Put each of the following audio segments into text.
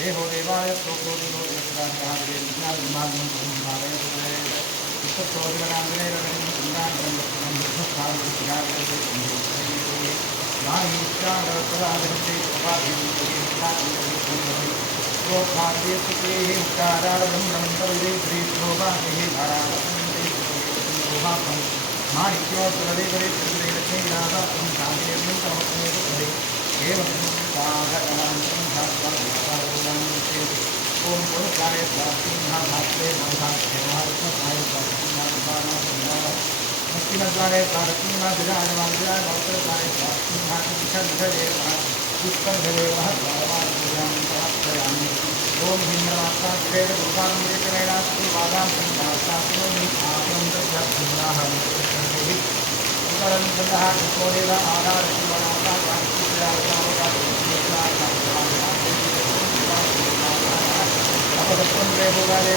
देहो देवाय प्रोक्तो देवो देवताः माणिक्यो सुरदेवरे चन्द्रेरथैरादा पुंसादेवं तमस्मेतुपदे एवं साधनान्तं भास्वरभावोदान्ते ओम पुरुषाय स्वास्तिन्हा भास्वे नमः मस्तिमद्वारे स्वास्तिन्हा विराजमानविराज भवत्रकाय स्वास्तिन्हा किंशद्धदेवः पुष्करदेवः स्वावापूजां समर्पयामि ओम हिम्रमात्मा वेद दुर्गामृतमेणास्तु वादां संभाषात्मनि आत्मं दर्शनाहं उत्तरं सदः कोदेव आधारशिवनाथा अपदत्तं देवगाले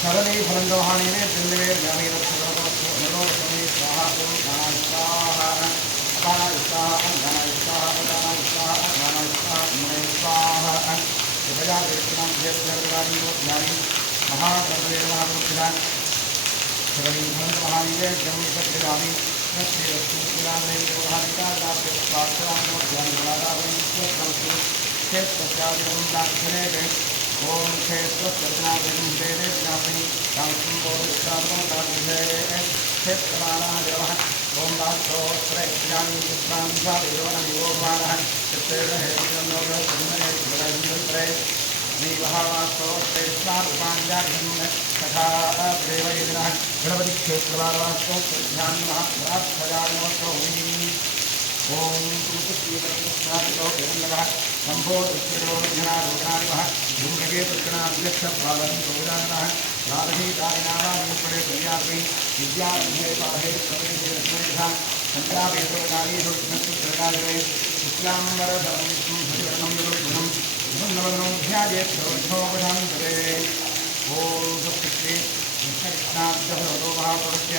सरले फलंदोहानि ने दिल्ले यामी रक्षणों नरोत्तमे स्वाहा ओम गाना स्वाहा अपाना स्वाहा गाना स्वाहा अपाना स्वाहा गाना स्वाहा मुने स्वाहा कृपया विष्णुनाम जयद्रवाणी ज्ञानी महाप्रभुवे महापुरुषान सरले फलंदोहानि ने जन्म सत्यामी नष्टे वस्तुलाने योहानिका लाभे स्वास्थ्यानो ज्ञान बलादावै स्वतंत्र क्षेत्रस्यादिनं लाभने ओम क्षेत्रस्यर्चनादिनं वेदे ज्ञापनि कांसं बोधिष्ठानं दादिवे क्षेत्रमानादेवः ओम वास्तोत्रयज्ञानि पुत्रांसादिवनं योगवानः चित्तेरहेन्द्रनोगसन्मने शिवरञ्जन्त्रे श्रीमहावास्तोत्रयस्मारुपाञ्जानिहं तथा देवयेदिनः गणपतिक्षेत्रवारवास्तोत्रध्यानमः प्रार्थयामोऽस्मि ओम तुलसीवरकृष्णादितो एवं संभोधिष्ठिरोजनारोगणादिवः धूमगे प्रकणाध्यक्षपालनोदानः राधहीतारिनामानिपणे पर्यापि विद्यारम्भे पाहे प्रवेशेषमेधा सङ्ग्रामेश्वरकालीषु विष्णुप्रकाशे शुक्लाम्बरधरं विष्णुभजवर्णं गुरुगुणं गुणवदनं ध्यायेत् सर्वोपधान्तरे ओम सत्कृष्णे कृष्णकृष्णाब्दभगवतो महापुरुषस्य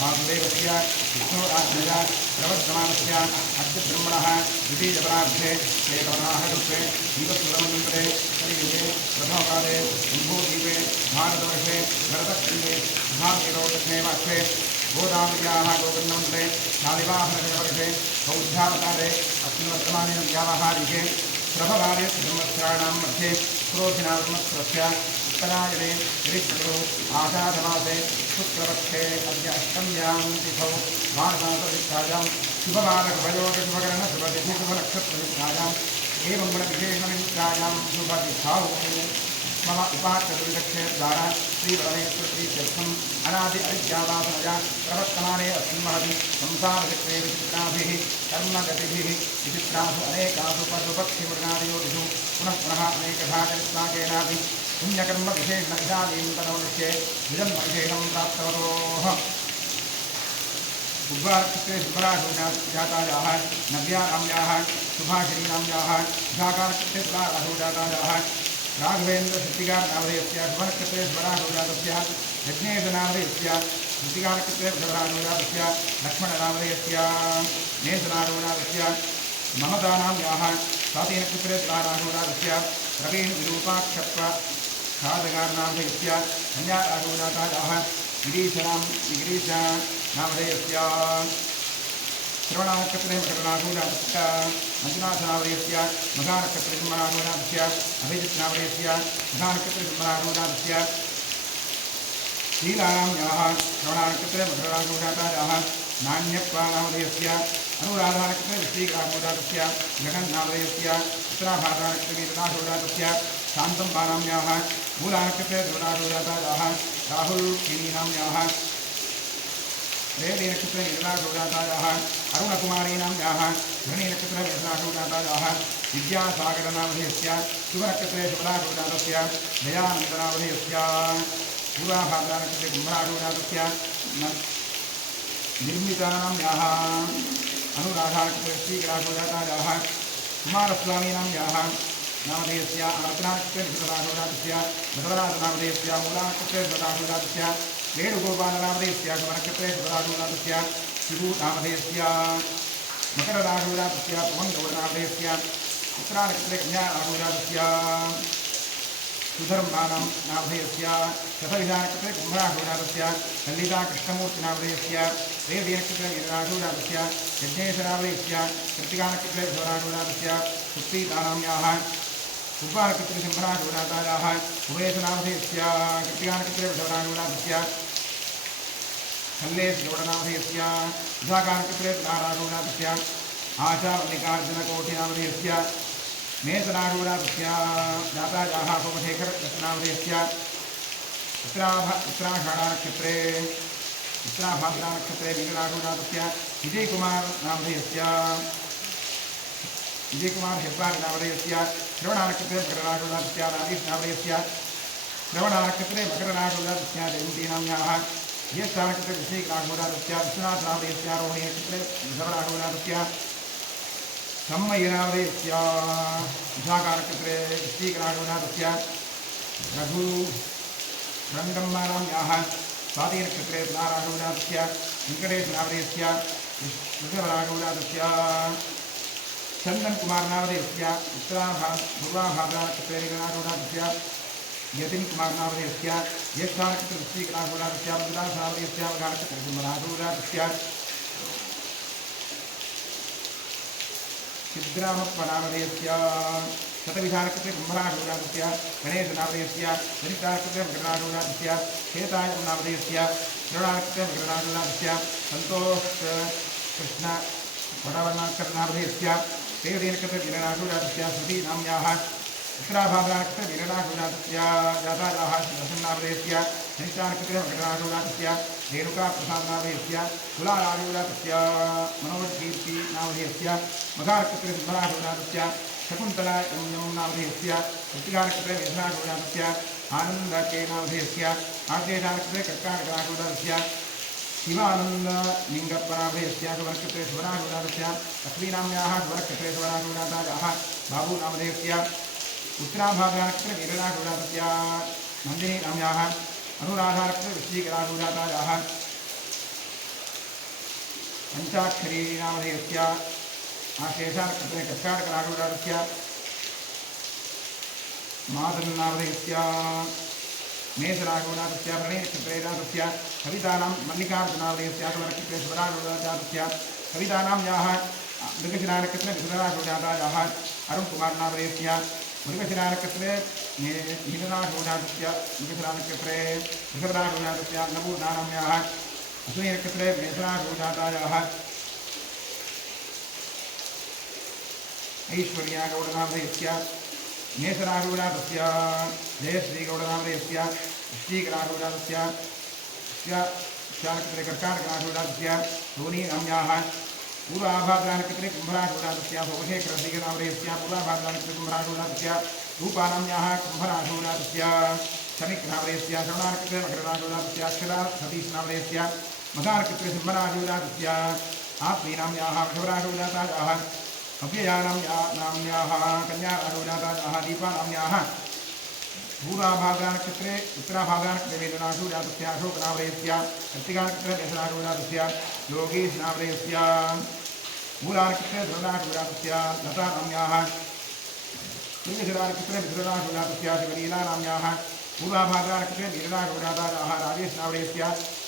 वासुदेवस्य विष्णुरात्मजा प्रवर्तमानस्य अद्यब्रह्मणः द्वितीयपरार्धे चेतनाहरूपे जीवसुरमन्त्रे कलियुगे प्रथमकाले शम्भूद्वीपे भारतवर्षे भरतखण्डे भाग्यरोदक्षिणे वाक्षे गोदावर्याः गोकर्णमन्त्रे शालिवाहनगरवर्षे बौद्धावतारे अस्मिन् वर्तमाने व्यावहारिके प्रभवारे संवत्सराणां मध्ये क्रोधिनात्मत्सस्य उत्तरायणे गिरिशृङ्गौ आषाढमासे शुक्लपक्षे अद्य अष्टम्यां तिथौ माघमासयुक्तायां शुभवारशुभयोगशुभकरणशुभतिथिशुभनक्षत्रयुक्तायाम् एवं गुणविशेषणयुक्तायां शुभतिथौ मम उपाकर्तृक्षेत्रद्वारा श्रीपरमेश्वरीत्यर्थम् अनादि अविद्यावासनया प्रवर्तमाने अस्मिन् महति संसारचक्रे विचित्राभिः कर्मगतिभिः विचित्रासु अनेकासु पशुपक्षिमृगादियोनिषु पुनः पुनः अनेकधा चरित्राकेनापि पुण्यकर्मविशेषणविशालीन्तनमनुष्ये विजन्मविशेषं प्राप्तवतोः उद्वारक्षत्रे शुभराशुजातायाः नव्यानाम्याः सुभाषिणीनाम्याः विशाखानक्षत्रे तुलाराशुजातायाः राघवेन्द्र शक्तिकारनामधेयस्य शुभनक्षत्रे शुभराशुजातस्य यज्ञेशनामधेयस्य शक्तिकारक्षत्रे शुभराशुजातस्य लक्ष्मणनामधेयस्य मेषनाशुजातस्य ममतानाम्याः स्वातिनक्षत्रे तुलाराशुजातस्य प्रवीणविरूपाक्षत्व साधकारनामधेयस्य कन्याराशुजातायाः गिरीशनामधेयस्य श्रवणानक्षत्रे मकरनाशुजातस्य मंजुनाथनामधेयस्य मघानक्षत्रे सिंहनाशुजातस्य अभिजित्नामधेयस्य मघानक्षत्रे सिंहनाशुजातस्य शीलानाम्याः श्रवणानक्षत्रे मकरनाशुजातायाः नान्यप्रानामधेयस्य अनुराधानक्षत्रे वृश्चिकनाशुजातस्य गगन्नामधेयस्य उत्तराभाद्रानक्षत्रे वीरनाशुजातस्य शान्तम्बानाम्याः मूलानक्षत्रे ध्रुवनाशुजातायाः राहुलकिनीनाम्याः रेवतीनक्षत्रे वीरनाशुजातायाः अरुणकुमारीनाम्याः धरणीनक्षत्रे वीरनाशुजातायाः विद्यासागरनामधेयस्य शुभनक्षत्रे शुभनाशुजातस्य दयानन्दनामधेयस्य पूर्वाभाद्रानक्षत्रे कुम्भनाशुजातस्य निर्मितानाम्याः अनुराधानक्षत्रे वृश्चिकनाशुजातायाः कुमारस्वामीनाम्याः नामधेयस्य अनन्तनानक्षत्रे शुभनाशुजातस्य बसवनाथनामधेयस्य मूलानक्षत्रे शुभनाशुजातस्य वेणुगोपालनामधेयस्य शुभनक्षत्रे शुभराशुजातस्य शिवुनामधेयस्य मकरराशुजातस्य पवनगौडनामधेयस्य उत्तरानक्षत्रे कन्याराशुजातस्य सुधर्मानां नामधेयस्य शतविधानक्षत्रे कुम्भराशुजातस्य ललिताकृष्णमूर्तिनामधेयस्य रेवतीनक्षत्रे वीरराशुजातस्य यज्ञेशनामधेयस्य कृत्तिकानक्षत्रे विश्वराशुजातस्य सुप्रीतानाम्याः उपानक्षत्रे सिंहनाशुजातायाः उमेशनामधेयस्य कृत्तिकानक्षत्रे विश्वराशुजातस्य कल्लेशगौडनामधेयस्य विशाखानक्षत्रे तुलाराशुजातस्य आशामल्लिकार्जुनकोटिनामधेयस्य मेषनाशुजातस्य जातायाः सोमशेखरकृष्णनामधेयस्य उत्तराषाढानक्षत्रे उत्तराभाद्रानक्षत्रे वीरनाशुजातस्य विजयकुमारनामधेयस्य विजयकुमार हेब्बारनामधेयस्य श्रवणानक्षत्रे मकरराशुजातस्य राजेशनामधेयस्य श्रवणानक्षत्रे मकरराशुजातस्य जयन्तीनाम्याः ज्येष्ठानक्षत्रे वृश्चिकनाशुजातस्य विश्वनाथनामधेयस्य रोहिणीनक्षत्रे विश्वराशुजातस्य सम्मयनामधेयस्य विशाखानक्षत्रे वृश्चिकनाशुजातस्य रंगम्मानाम्याः स्वातिनक्षत्रे तुलाराशोजातस्य वेङ्कटेशनामधेयस्य वृषभराशोजातस्य चंदन कुमार नामधेयस्य पूर्वाभाद्रा नक्षत्रे नीलराशोजातस्य यतिन कुमार नामधेयस्य ज्येष्ठानक्षत्र वृश्चिकराशोजातस्य मृगदासनामधेयस्य मघानक्षत्रे कुम्भराशोजातस्य सिद्धरामप्पनामधेयस्य शतविधानक्षत्रे कुम्भराशोजातस्य गणेशनामधेयस्य धनिष्ठानक्षत्रे मकरराशोजातस्य श्वेतायनामधेयस्य श्रवणानक्षत्रे मकरराशोजातस्य संतोष कृष्ण वडवर्णाकरनामधेयस्य तेजदेनक्षत्रे वीरराशोजातस्य श्रुतिनाम्याः उत्तराभाद्रानक्षत्रे वीरराशोजातस्य जातायाः दशनामधेयस्य धनिष्ठानक्षत्रे मकरराशोजातस्य रेणुकाप्रसादनामधेयस्य तुलाराशोजातस्य मनोजकीर्तिनामधेयस्य मघानक्षत्रे सिद्धराशोजातस्य शकुन्तला नामधेयस्य कृत्तिकानक्षत्रे मेषराशोजातस्य आनन्दकेनामधेयस्य आश्लेषानक्षत्रे कर्काटकराशोजातस्य शिवानन्दलिङ्गप्पनामधेयस्य सुवर्णक्षत्रे सुवराशोजातस्य लक्ष्मीनाम्याः सुवर्णक्षत्रे सुवराशोजातायाः बाबूनामधेयस्य उत्तराभाद्रानक्षत्रे वीरराशोजातस्य नन्दिनीनाम्याः अनुराधानक्षत्रे वृश्चिकराशोजातायाः पञ्चाक्षरीनामधेयस्य आश्लेषानक्षत्रे कर्काटकराशोजातस्य मातन्नामधेयस्य मेषराशोजातस्य प्रणयनक्षत्रे जातस्य कवितानां मल्लिकार्जुनामधेयस्य सुवर्णक्षत्रे सुवराशोजातस्य कवितानाम्याः मृगशिरानक्षत्रे विसुराशोजातायाः अरुणकुमारनामधेयस्य मृगशिरानक्षत्रे नीलराशोजातस्य मृगशिरानक्षत्रे वृषभराशोजातस्य अन्नपूर्णानाम्याः अश्विनीनक्षत्रे मेषराशोजातायाः ऐश्वर्यागौडनामधेयस्य मेषराशोजातस्य जयश्रीगौडनामधेयस्य वृश्चिकराशोजातस्य नक्षत्रे कर्काटकराशोजातस्य धोनीनाम्याः पूर्वाभाद्रानक्षत्रे कुम्भराशोजातस्य सोमशेखरश्रीनामधेयस्य पूर्वाभाद्रानक्षत्रे कुम्भराशोजातस्य रूपानाम्याः कुम्भराशोजातस्य शनिकनामधेयस्य श्रवणानक्षत्रे मकरराशोजातस्य अक्षरा सतीशनामधेयस्य मघानक्षत्रे सिंहराशोजातस्य आत्मीनाम्याः वृषभराशोजातायाः अव्ययानाम्याः कन्याराशोजातायाः दीपानाम्याः पूर्वाभाद्रानक्षत्रे उत्तराभाद्रानक्षत्रे वेदनाशोजातस्य अशोकनामधेयस्य कृत्तिकानक्षत्रे मेषराशोजातस्य योगीशनामधेयस्य मूलानक्षत्रे ध्रुवनाशोजातस्य लतानाम्याः मृगशिरानक्षत्रे विसुराशोजातस्य शिवलीलानाम्याः पूर्वाभाद्रानक्षत्रे वीरराशोजातायाः राजेशनामधेयस्य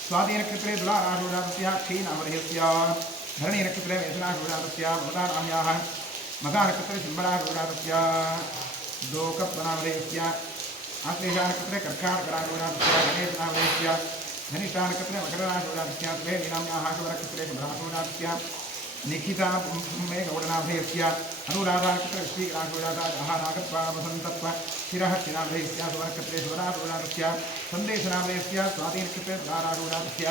स्वातिनक्षत्रे तुलाराशोजातस्य क्षीनामधेयस्य धरणीनक्षत्रे मेषराशोजातस्य मृगदानाम्याः मघानक्षत्रे सिंहराशोजातस्य दोकप्पनामधेयस्य आश्लेषानक्षत्रे कर्काटकराशोजातस्य गणेशनामधेयस्य धनिष्ठानक्षत्रे मकरराशोजातस्य त्वेलीनाम्याः सुवर्णक्षत्रे शुभराशोजातस्य निखिता गौडनामधेयस्य अनुराधानक्षत्रे वृश्चिकराशोजातायाः नागप्पवसन्तप्प शिरहट्टिनामधेयस्य सुवर्णक्षत्रे सुवराशोजातस्य सन्देशनामधेयस्य स्वातिनक्षत्रे तुलाराशोजातस्य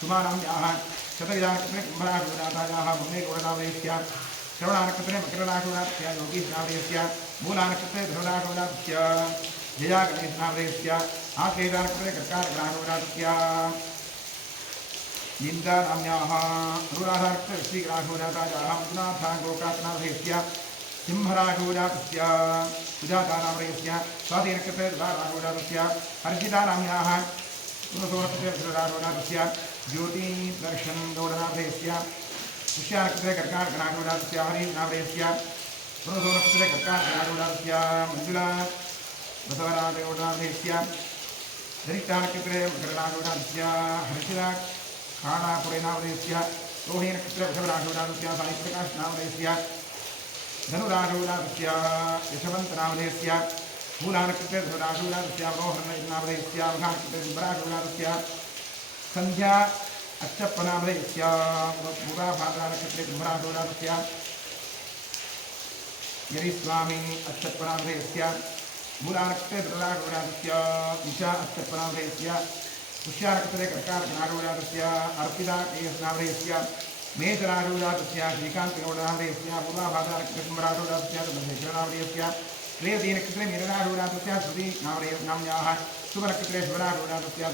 सुमानाम्याः शतविधानक्षत्रे कुम्भराशोजातायाः मुन्नेगौडनामधेयस्य श्रवणानक्षत्रे मकरराशोजातस्य योगीशनामधेयस्य मूलानक्षत्रे ध्रुवराशोजातस्य जयागणेशनामधेयस्य आश्लेषानक्षत्रे कर्काटकराशोजातस्य निन्दानाम्याः अनुराधानक्षत्रे वृश्चिकराशोजातायाः मधुनाथाङ्गोकात्नामधेयस्य सिंहराशोजातस्य सुजातानामधेयस्य स्वातिनक्षत्रे तुलाराशोजातस्य हर्षितानाम्याः पुनसोनक्षत्रे विसुराशोजातस्य ज्योतिदर्शनगौडनामधेयस्य पुष्यानक्षत्रे कर्काटकराशोजातस्य हरीशनामधेयस्य पुनसोनक्षत्रे कर्काटकराशोजातस्य मञ्जुला बसवराजगौडनामधेयस्य धनिष्ठानक्षत्रे मकरराशोजातस्य हर्षिता खाणापुरेनामधेयस्य रोहिणीनक्षत्रे वृषभराशोजातस्य साईप्रकाशनामधेयस्य धनुराशोजातस्य यशवन्तनामधेयस्य मूलानक्षत्रे धनुराशोजातस्य मनोहरनामधेयस्य मघानक्षत्रे सिंहराशोजातस्य संध्या अच्चप्पनामधेयस्य पूर्वाभाद्रानक्षत्रे कुम्भराशोजातस्य यरिस्वामी अच्चप्पनामधेयस्य मूलानक्षत्रे धनुराशोजातस्य ईशा अच्चप्पनामधेयस्य पुष्यानक्षत्रे कर्काटकराशोजातस्य अर्पिता केयसनामधेयस्य मेषराशोजातस्य श्रीकान्तगौडनामधेयस्य पूर्वाभाद्रानक्षत्रे कुम्भराशोजातस्य चन्द्रशेखरनामधेयस्य रेवतीनक्षत्रे मीनराशोजातस्य श्रुतिनाम्याः शुभनक्षत्रे शिवराशोजातस्य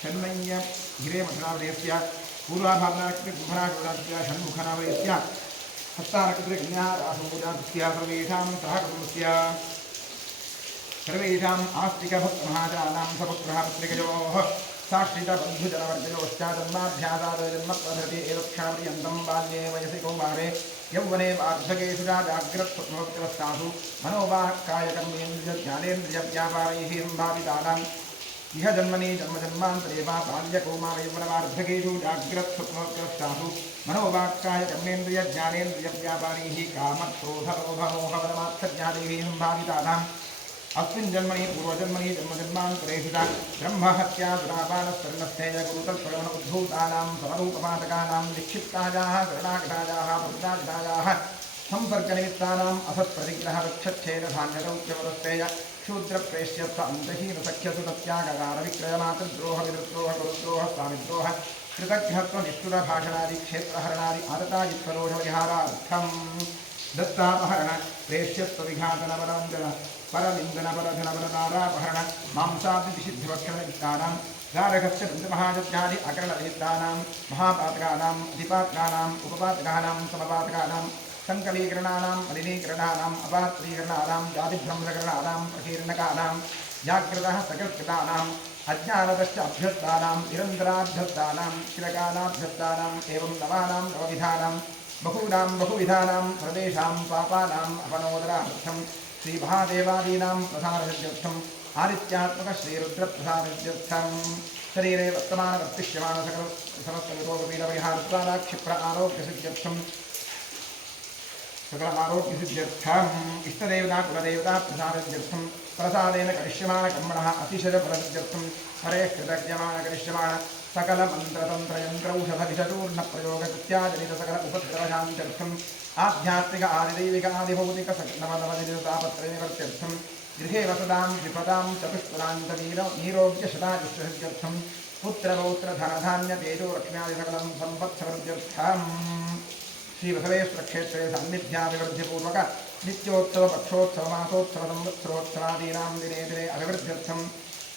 षण्मय्य गिरेमठनामधेयस्य पूर्वाभाद्रानक्षत्रे कुम्भराशोजातस्य षण्मुखनामधेयस्य हस्तानक्षत्रे कन्याराशोजातस्य सर्वेषां सह कुटुम्बस्य सर्वेषाम् आस्तिकभक्तमहाजानां सपुत्रः पुत्रिकयोः साक्षितबन्धुजनवर्गयोश्चाजन्माभ्यासादजन्मप्रभृति एवक्षापर्यन्तं बाल्ये वयसि कौमारे यौवने वार्धकेषु जाग्रत्स्वप्नोक्तवस्थासु मनोवाक्कायकर्मेन्द्रियज्ञानेन्द्रियव्यापारैः सम्भावितानाम् इह जन्मनि जन्मजन्मान्तरे वा बाल्यकौमारयौवनवार्धकेषु जाग्रत्स्वप्नोक्तवस्थासु मनोवाक्कायकर्मेन्द्रियज्ञानेन्द्रियव्यापारैः कामक्रोधलोभमोहवनमात्सर्यादैः सम्भावितानाम् अस्मिन् जन्मनि पूर्वजन्मनि जन्मजन्मान्तरेषु च ब्रह्महत्यासुरापानस्तरणस्थेयगुरुतत्परमण उद्भूतानां समरूपपातकानां निक्षिप्तायाः शरणागतायाः प्रवृत्ताजितायाः संसर्गनिमित्तानाम् असत्प्रतिग्रहवक्षच्छेदधान्यदौत्यवदस्तेय शूद्रप्रेष्यत्व अन्तहीनसख्यसुतत्यागकारविक्रयमातृद्रोह विरुद्रोह स्वामिद्रोह कृतघ्नत्वनिष्ठुरभाषणादि क्षेत्रहरणादि आदताजित्वरोषविहारार्थम् दत्तापहरण प्रेष्यत्वविघातनवराञ्जन परनिन्दनपरधनपरदारापहरण मांसादिनिषिद्धभक्षणनिमित्तानां गारकस्य बन्धुमहायज्ञादि अकरणनिमित्तानां महापातकानाम् अधिपातकानाम् उपपातकानां समपातकानां संकलीकरणानां मलिनीकरणानाम् अपात्रीकरणानां जातिभ्रंशकरणानां प्रकीर्णकानां जागृतः सकर्कृतानाम् अज्ञानतश्च अभ्यस्तानां निरन्तराभ्यस्तानां चिरकालाभ्यस्तानाम् एवं नवानां नवविधानां बहूनां बहुविधानां प्रदेशां पापानाम् अपनोदरार्थं श्रीमहादेवादीनां प्रसारसिद्ध्यर्थम् आदित्यात्मकश्रीरुद्रप्रसारसिद्ध्यर्थं शरीरे वर्तमानवर्तिष्यमानसकलसमस्तविरोगपीडपरिहारद्वारा क्षिप्र आरोग्यसिद्ध्यर्थं सकल आरोग्यसिद्ध्यर्थम् इष्टदेवता कुलदेवता प्रसारसिद्ध्यर्थं प्रसादेन करिष्यमाणकर्मणः अतिशयफलसिद्ध्यर्थं हरेः कृतज्ञमानकरिष्यमाण सकलमन्त्रतन्त्रयन्त्रौषधविषचूर्णप्रयोगकृत्याजनित सकल उपद्रवशान्त्यर्थम् आध्यात्मिक आदिदैविक आदिभौतिक सकलनवनवनिरतापत्रयनिवर्त्यर्थं गृहे वसतां विपदां चतुष्पदां च नीरोग्यशतायुष्यसिद्ध्यर्थं पुत्रपौत्रधनधान्यतेजोलक्ष्म्यादिसकलं सम्पत्समृद्ध्यर्थम् श्रीबसवेश्वरक्षेत्रे सान्निध्याभिवृद्धिपूर्वक नित्योत्सव पक्षोत्सव मासोत्सव संवत्सरोत्सवादीनां दिने दिने अभिवृद्ध्यर्थं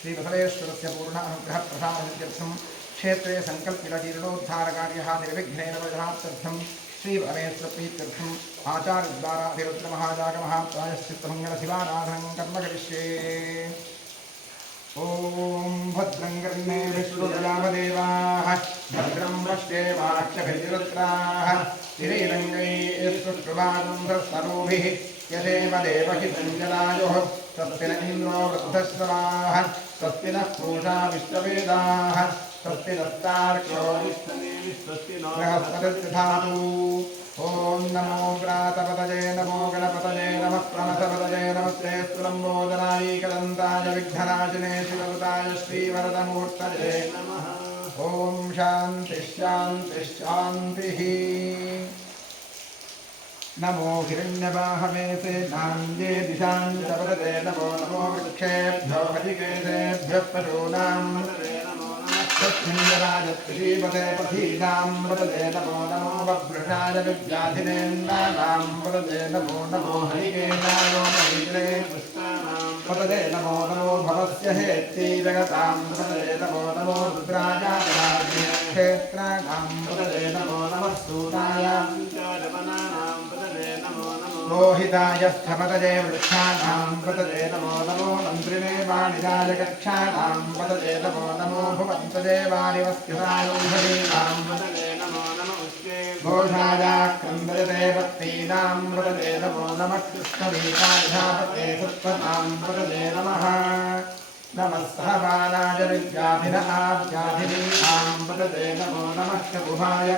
श्रीबसवेश्वरस्य पूर्ण अनुग्रहप्रसादसिद्ध्यर्थं क्षेत्रे संकल्पितजीर्णोद्धारकार्यः निर्विघ्नेन वजनार्थं श्रीपरमेश्वरप्रीत्यर्थम् आचार्यद्वारा अभिरुद्रमहाजागमहाप्रायश्चित्तमङ्गलशिवाराधनं कर्म करिष्ये। ॐ भद्रं कर्णे विष्णुदेवाः भद्रं पश्येमाक्षभिर्यत्राः स्थिरैरङ्गैस्तुष्टुवागुंसस्तनूभिः यशेम देवहितं जनायुः स्वस्ति न इन्द्रो वृद्धश्रवाः स्वस्ति नः पूषा विश्ववेदाः स्वस्ति नस्तार्क्ष्यो बृहस्पतिर्दधातु। ॐ नमो व्रातपतये नमो गणपतये नमः प्रणतपतये नमस्ते स्तुलम्बोदरायैकदन्ताय विघ्ननाशिने शिवसुताय श्रीवरदमूर्तये नमः। ॐ शान्तिः शान्तिः शान्तिः। नमो हिरण्यबाहवेते नान्ये दिशां च वदते नमो नमो वृक्षेभ्यो हरिकेशेभ्यः पशूनां तस्मिन्नराजत्रीपते पथीनां वदते नमो नमो बभ्रषाय विद्याधिनेन्दानां वदते नमो नमो हरिकेशाय महित्रे वदते नमो नमो भवस्य हेत्यै जगतां वदते नमो नमो रुद्राय क्षेत्राणां वदते नमो नमः सूराय लोहिताय स्थपतये वृक्षाणां वदते नमो नमो मन्त्रिणे वाणिजाय कक्षाणां वदते नमो नमो भुवन्तये वारिवस्तिसायोधरीणां वदते नमो नमो घोषाय क्रन्दयते भक्तीनां वदते नमो नमः कृष्णवीकाधापते सत्त्वतां वदते नमः नमः सहबालाय विद्याभिनआव्याधिनीनां वदते नमो नमः शकुभाय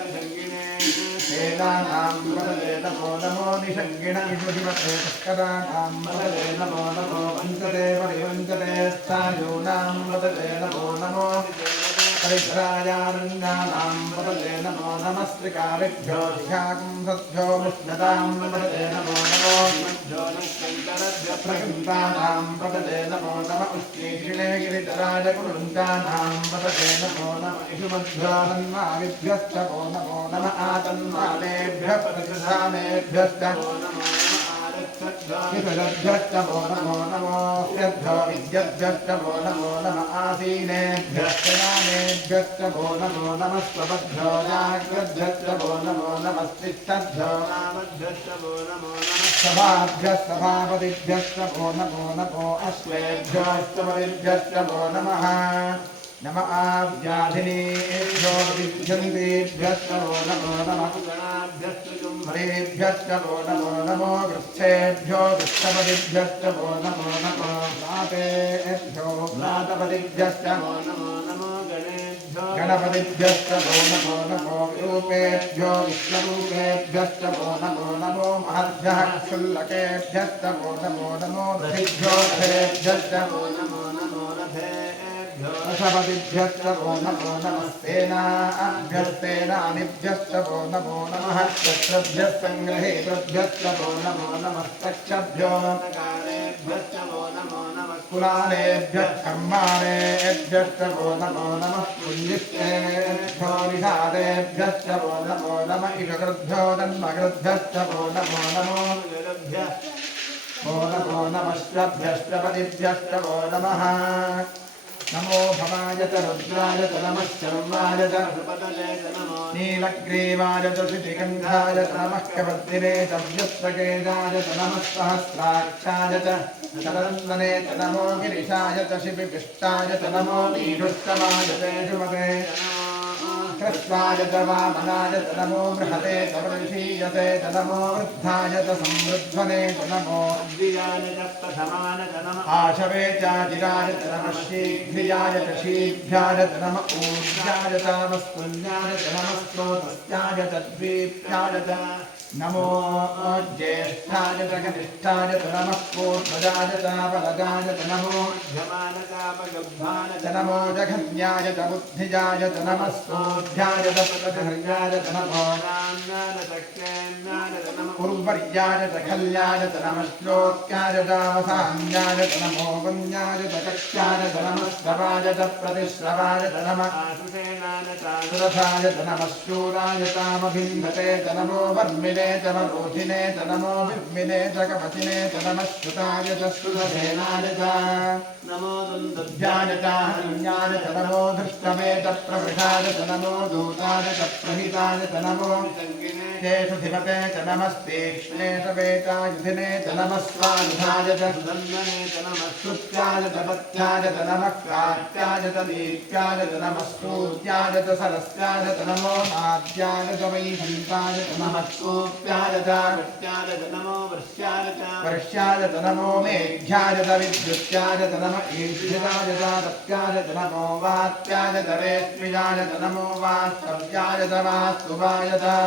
वेदानां वदते नमो नमो निषङ्गिण विषुधिपते पुष्कराणां वदते नमो नमो वञ्चते परिवञ्चते स्थायूनां वदते नमो नमो परिसरायारण्यानां वदते नमो नमस्त्रिकारिभ्यो जिघाकुंसद्भ्यो मुष्णतां वदते नमो नमो प्रकृन्तानां वदते नमो नम उष्णीषिणे गिरिधराय कुरुन्तानां वदते नमो नम इषुमद्भ्यो हन्माविभ्यश्च नमो नम आतन्मालेभ्यः प्रतिधानेभ्यश्च विदुरभ्यश्चमो नमो नमो यद्भ्यो विद्यद्भ्यश्चमो नमो नम आसीनेभ्यश्चमानेभ्यश्चमो नमो नमस्त्वभ्यो जाग्रद्भ्यश्चमो नमो नमस्तिष्ठद्भ्यो नामद्भ्यश्चमो नमो नमः सभाभ्यस्तभापतिभ्यश्चमो नमो नमो अश्वेभ्योऽष्टपतिभ्यश्चमो नमः नम आव्याधिनेभ्यो विद्यन्तेभ्यश्चमो नमो नमः हरेभ्यश्चमो नमो नमो वृक्षेभ्यो वृक्षपतिभ्यश्चमो नमो नमो व्रातेभ्यो व्रातपतिभ्यश्चमो नमो नमो गणपतिभ्यश्चमो नमो नमो रूपेभ्यो विश्वरूपेभ्यश्चमो नमो नमो महद्भ्यः क्षुल्लकेभ्यश्चमो नमो नमो रथिभ्यो रथेभ्यश्चमो नमो नमो रथपतिभ्यश्चमो नमो नमः सेनाभ्यस्तेनानिभ्यश्चमो नमो नमः शस्त्रभ्यस्सङ्ग्रहेतृभ्यश्चमो नमो नमः तक्षभ्यो नमो नमः कुलालेभ्यः कर्माणेभ्यश्चमो नमो नमः पुण्यश्चेभ्यो निषादेभ्यश्चमो नमो नमः इषकृभ्यो जन्मकृभ्यश्चमो नमो नमो नमो नमश्चभ्यश्चपतिभ्यश्चमो नमः नमो भवाय च रुद्राय च नमः शर्वाय च नीलग्रीवाय च श्रुतिगन्धाय च नमः कवर्तिने च व्यस्तकेशाय च नमः सहस्राक्षाय च शरन्वने च नमो गिरिशाय च शिबिपिष्टाय च नमो मीढुष्टमाय च शुमते कृष्णाय च वामनाय च नमो बृहते च वृषीयते च नमो वृद्धाय च संवृध्वने च नमो आशवे चाजिराय च नमः शीघ्रियाय च शीघ्राय च नम ऊर्जाय च नमस्तुल्याय च नमस्त्रोतस्याय च द्वीप्याय च नमो ज्येष्ठाय च कनिष्ठाय च नमः पूर्वजाय च बलजाय च नमो च नमो जघन्याय च बुद्धिजाय च नमः सोऽध्याय च प्रजहर्याय च नमो उर्वर्याय च खल्याय च नमः श्लोक्याय च वसान्याय च नमो वन्याय च कक्ष्याय च नमः श्रवाय च प्रतिश्रवाय च नमः सुरथाय च नमः शूराय चामभिन्धते च नमो वर्मिने च वरोधिने च नमो विद्मिने च कवचिने च नमः श्रुताय च श्रुतधेनाय च नमो दुन्दुभ्याय च हन्याय च नमो धृष्टवे च प्रवृषाय च नमो दूताय च प्रहिताय च नमो तेषु धिमते च नमस्तीक्ष्णे च वेचायुधिने च नमः स्वायुधाय च सुदन्दने च नमः श्रुत्याय च पत्याय च नमः क्रात्याय च दीप्याय च नमः सूर्याय च सरस्याय च नमो नाद्याय च वैकुण्ठाय च नमः सूप्याय च वृष्ट्याय च नमो वर्ष्याय च नमो मेघ्याय च विद्युत्याय च नमः ईर्ष्याय च तप्याय च नमो वात्याय च रेष्म्याय च नमो वास्तव्याय च वास्तुवाय च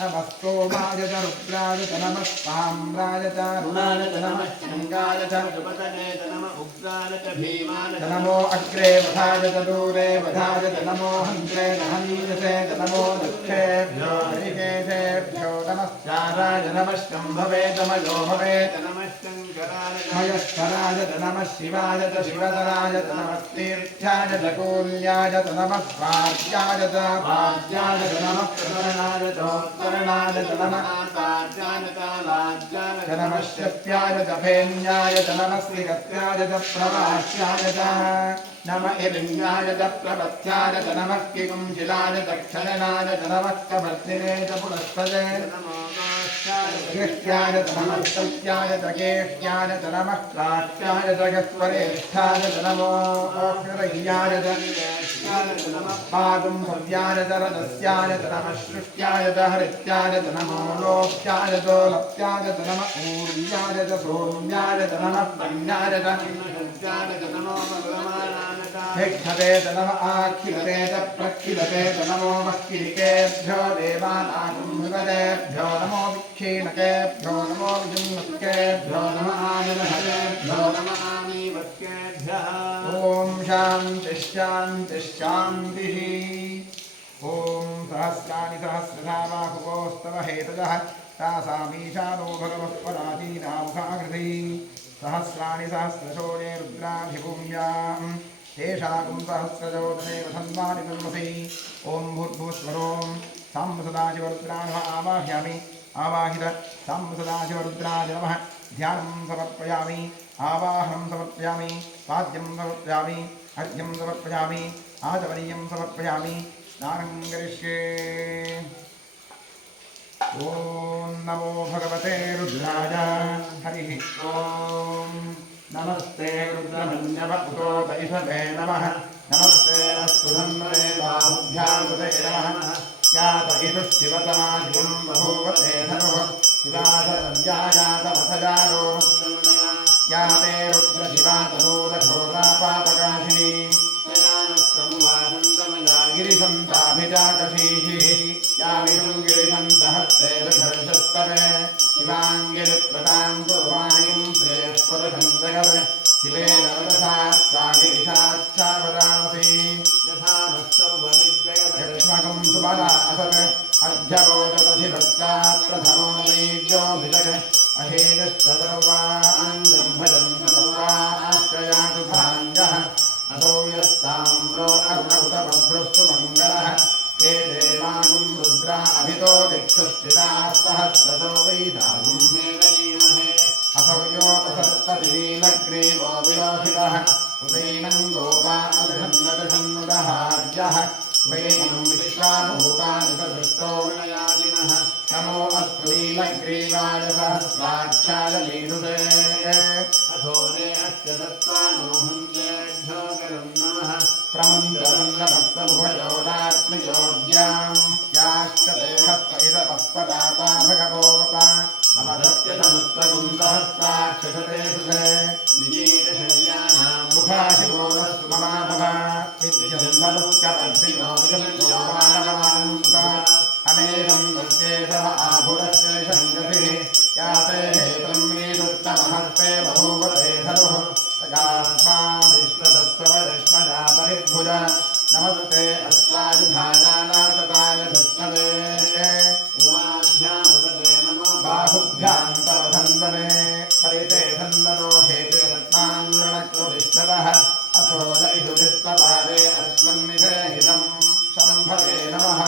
नमस्तोमाय च रुद्राय च नमः साम्राय च रुणाय च नमः शृङ्गाय च जुपतने च नमः उग्राय च भीमाय च नमो अग्रे वधाय च दूरे वधाय च नमो हन्त्रे च हनीयसे च नमो दक्षेभ्यो हरिकेशेभ्यो नमश्चाराय नमः शम्भवे च मयो भवे च नमः शङ्कराय मयस्कराय च नमः शिवाय च शिवतराय च नमस्तीर्थ्याय च कूल्याय च नमः स्वार्याय च वाद्याय च नमः प्रकरणाय च करणाय च नमः आचार्याय च लाज्याय च नमः शक्त्याय च फेन्याय च नमः श्रीगत्याय च प्रवास्याय च नम इलिङ्गाय च प्रपथ्याय च नमः किकुञ्चिलाय च क्षलनाय च नमः कवर्तिने च पुनस्पदे गृह्याय च नमः सत्याय च केष्ट्याय च नमः प्राष्ट्याय च गस्वरेष्ठाय च नमो हृदयाय च पादुं भव्याय च रजस्याय च नमः सृष्ट्याय च हरित्याय च नमो लोक्याय च लप्याय च नमः ऊर्याय च सोम्याय च नमः पण्याय च नमो भिक्षते च नमः आखिलते च प्रखिलते च नमो मह्किलिकेभ्यो देवानागुंहृदयेभ्यो नमो विक्षीणकेभ्यो नमो विजुन्मत्केभ्यो नमः आनन्दहरेभ्यो नमः आमीवत्केभ्यः ॐ शान्तिः शान्तिः शान्तिः ॐ सहस्राणि सहस्रधा बाहुवोस्तव हेतजः तासामीशानो भगवः परादीनामुखाकृतिः सहस्राणि सहस्रशोणे रुद्राभिभूम्याम् तेषाकुं सहस्रजोदने वसन्वानि तुल्मसि ॐ भूर्भुवस्वरों साम्बसदाशिवरुद्राणः आवाह्यामि आवाहित तं सदाशिवरुद्राय नमः ध्यानं समर्पयामि आवाहनं समर्पयामि पाद्यं समर्पयामि अर्घ्यं समर्पयामि आचमनीयं समर्पयामि स्नानं करिष्ये ॐ नमो भगवते रुद्राय हरिः ॐ नमस्ते रुद्रमन्यवतो वैभवे नमः नमस्ते अस्तु धन्वने बाहुभ्यां कृते नमः यात इषु शिवतमाधिं बभूवते धनुः शिवाधरव्यायातमथजानो याते रुद्रशिवातनूलघोरापातकाशिनी गिरिशन्ताभिजाकशीः या विदुं गिरिशन्तहस्ते दशस्तवे शिवाङ्गिरिप्रतां कुर्वाणीं श्रेयस्पुरुषं जगत् शिवेन वदसा सा गिरिशाच्छावदामसि यक्ष्मकं सुबला असत् अध्यवोचदधिभक्तात् प्रथमो वैद्योऽभिजग अहेयश्च सर्वान् ब्रह्मजं सर्वाश्रयातु भाण्यः अतो यस्ताम्रो अर्णवृतमभ्रस्तु मङ्गलः हे देवागुं रुद्रा अभितो दिक्षुस्थिताः सहस्रतो वैदागुं असौ योपसर्पतिनीलग्रीवो विलोहितः उदैनं गोपा अदृशन्नदृशन्नुदहार्यः वैनं विश्वाभूतानि सदृष्टो विनयादिनः नमो अस्तु नीलग्रीवाय सहस्राक्षाय लीनुते अथोरे अस्य दत्त्वानोहन्तेभ्यो करं नमः प्रमञ्चरन्नभक्तभुभयोदात्मयोज्यां याश्चते हस्तैरपस्पदाता भगवोपा अवदत्यतनुत्तगुं सहस्राक्षते सुधे निजीरशय्यानां मुखाशिवोरस्तु ममाभव विद्यन्नलुक्यपद्भिनो विजन्योमानवमानुका अनेकं तस्येषव आभुरस्य शङ्गतिः याते हेतं वीदुत्तमहस्ते बभूवते धनुः तजास्मादिष्वदत्तवदश्मजा परिभुज नमस्ते अस्तायुधायानातताय धस्मदे उवाभ्यामुदते नमो बाहुभ्यां तव धन्वने परिते धन्वनो हेतिरत्नाङ्गणत्व विश्वतः अथो दयिषु विश्वपादे अस्मन्निधेहितं शम्भवे नमः